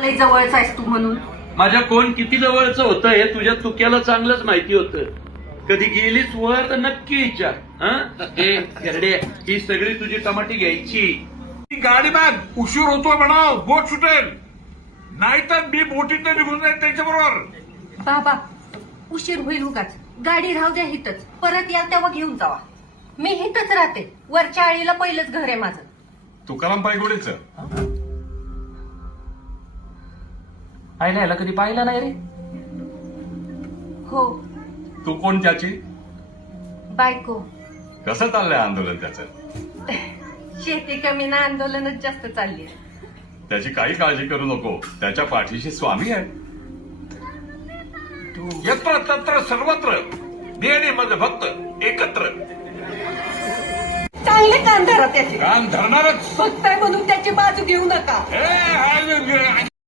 लय जवळच आहेस तू म्हणून. माझ्या कोण किती जवळचं होतं हे तुझ्या तुक्याला चांगलंच माहिती होतं. कधी गेलीच वर तर नक्की विचार. हे घरडे, ही सगळी तुझी टमाटी घ्यायची. ती गाडी बॅग उशीर होतोय म्हणा, बोट सुटेल. नाहीतर मी बोटीत निघून जाईल त्यांच्याबरोबर. बाबा उशीर होईल उगाच. गाडी राहू द्या हितच, परत याल तेव्हा घेऊन जावा. मी हितच राहते. वरच्या आळीला पहिलंच घर आहे माझं. तुकाराम पायगुडेच आईला याला कधी पाहिलं नाही रे. हो, तू कोण त्याची? बायको. कसं चाललंय आंदोलन त्याचं? शेती कमी ना आंदोलनच जास्त चालली. त्याची काही काळजी करू नको, त्याच्या पाठीशी स्वामी आहे. यत्र तत्र सर्वत्र नेहमी मध्ये भक्त एकत्र. चांगले कान धरा त्याचे. काम धरणारच. भक्त आहे म्हणून त्याची बाजू घेऊ नका. हे,